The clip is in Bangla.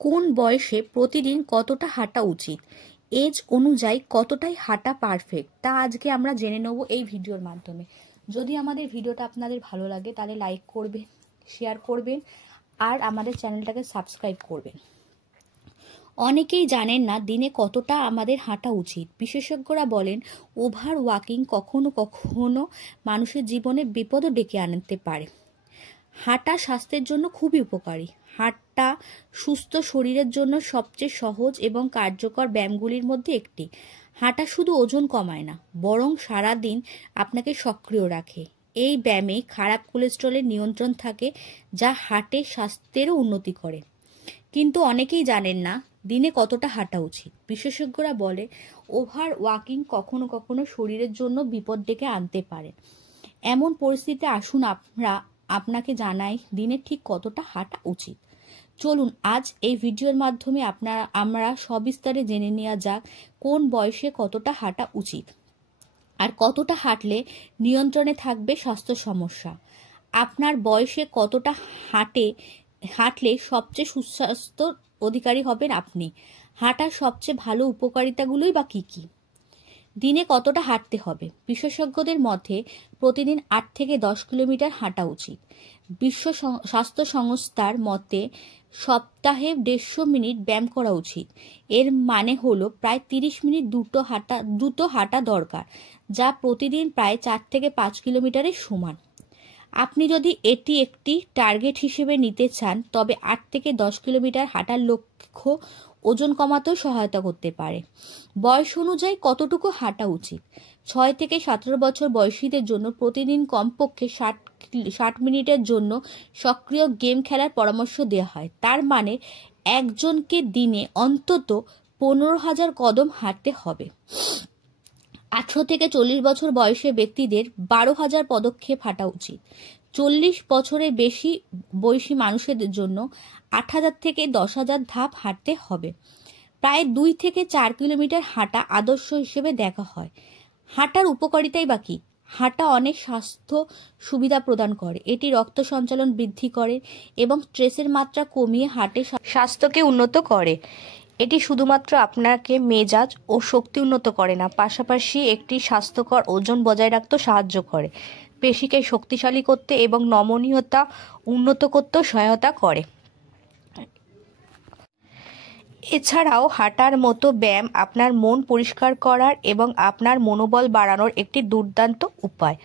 কোন বয়সে প্রতিদিন কতটা হাঁটা উচিত, এজ অনুযায়ী কতটাই হাঁটা পারফেক্ট, তা আজকে আমরা জেনে নেব এই ভিডিওর মাধ্যমে। যদি আমাদের ভিডিওটা আপনাদের ভালো লাগে তাহলে লাইক করবেন, শেয়ার করবেন আর আমাদের চ্যানেলটাকে সাবস্ক্রাইব করবেন। অনেকেই জানেন না দিনে কতটা আমাদের হাঁটা উচিত। বিশেষজ্ঞরা বলেন ওভার ওয়াকিং কখনো কখনো মানুষের জীবনে বিপদও ডেকে আনতে পারে। হাঁটা স্বাস্থ্যের জন্য খুবই উপকারী। হাঁটা সুস্থ শরীরের জন্য সবচেয়ে সহজ এবং কার্যকর ব্যায়ামগুলির মধ্যে একটি। হাঁটা শুধু ওজন কমায় না, বরং সারাদিন আপনাকে সক্রিয় রাখে। এই ব্যায়ামে খারাপ কোলেস্টেরলের নিয়ন্ত্রণ থাকে, যা হার্টের স্বাস্থ্যেরও উন্নতি করে। কিন্তু অনেকেই জানেন না দিনে কতটা হাঁটা উচিত। বিশেষজ্ঞরা বলে ওভার ওয়াকিং কখনো কখনো শরীরের জন্য বিপদ ডেকে আনতে পারে। এমন পরিস্থিতিতে আসুন আপনাকে জানাই দিনে ঠিক কতটা হাঁটা উচিত। চলুন আজ এই ভিডিওর মাধ্যমে আমরা সবিস্তারে জেনে নেওয়া যাক কোন বয়সে কতটা হাঁটা উচিত আর কতটা হাঁটলে নিয়ন্ত্রণে থাকবে স্বাস্থ্য সমস্যা। আপনার বয়সে কতটা হাঁটলে সবচেয়ে সুস্বাস্থ্য অধিকারী হবেন আপনি। হাঁটার সবচেয়ে ভালো উপকারিতাগুলোই বা কী কী? দিনে কতটা হাঁটতে হবে? বিশেষজ্ঞদের মতে প্রতিদিন 8 থেকে 10 কিলোমিটার হাঁটা উচিত। বিশ্ব স্বাস্থ্য সংস্থার মতে সপ্তাহে 150 মিনিট ব্যায়াম করা উচিত। এর মানে হলো প্রায় 30 মিনিট দ্রুত হাঁটা দরকার, যা প্রতিদিন প্রায় 4 থেকে 5 কিলোমিটারের সমান। আপনি যদি এটি একটি টার্গেট হিসেবে নিতে চান তবে 8 থেকে 10 কিলোমিটার হাঁটার লক্ষ্য ওজন কমাতেও সহায়তা করতে পারে। বয়স অনুযায়ী কতটুকু হাঁটা উচিত? 6 থেকে 17 বছর বয়সীদের জন্য প্রতিদিন কমপক্ষে 60 মিনিটের জন্য সক্রিয় গেম খেলার পরামর্শ দেওয়া হয়। তার মানে একজনকে দিনে অন্তত 15,000 কদম হাঁটতে হবে। 18 থেকে 40 বছর বয়সী ব্যক্তিদের 12,000 পদক্ষেপ হাঁটা উচিত। 40 বছরের বেশি বয়সী মানুষদের জন্য 8,000 থেকে 10,000 ধাপ হাঁটতে হবে। প্রায় 2 থেকে 4 কিলোমিটার হাঁটা আদর্শ হিসেবে দেখা হয়। হাঁটার উপকারিতাই বা কী? হাঁটা অনেক স্বাস্থ্য সুবিধা প্রদান করে। এটি রক্ত সঞ্চালন বৃদ্ধি করে এবং স্ট্রেসের মাত্রা কমিয়ে হার্টের স্বাস্থ্যকে উন্নত করে। এটি শুধুমাত্র আপনাকে মেজাজ ও শক্তি উন্নত করে না, পাশাপাশি একটি স্বাস্থ্যকর ওজন বজায় রাখতেও সাহায্য করে, পেশিকে শক্তিশালী করতে এবং নমনীয়তা উন্নত করতেও সহায়তা করে। এছাড়াও হাঁটার মতো ব্যায়াম আপনার মন পরিষ্কার করার এবং আপনার মনোবল বাড়ানোর একটি দুর্দান্ত উপায়।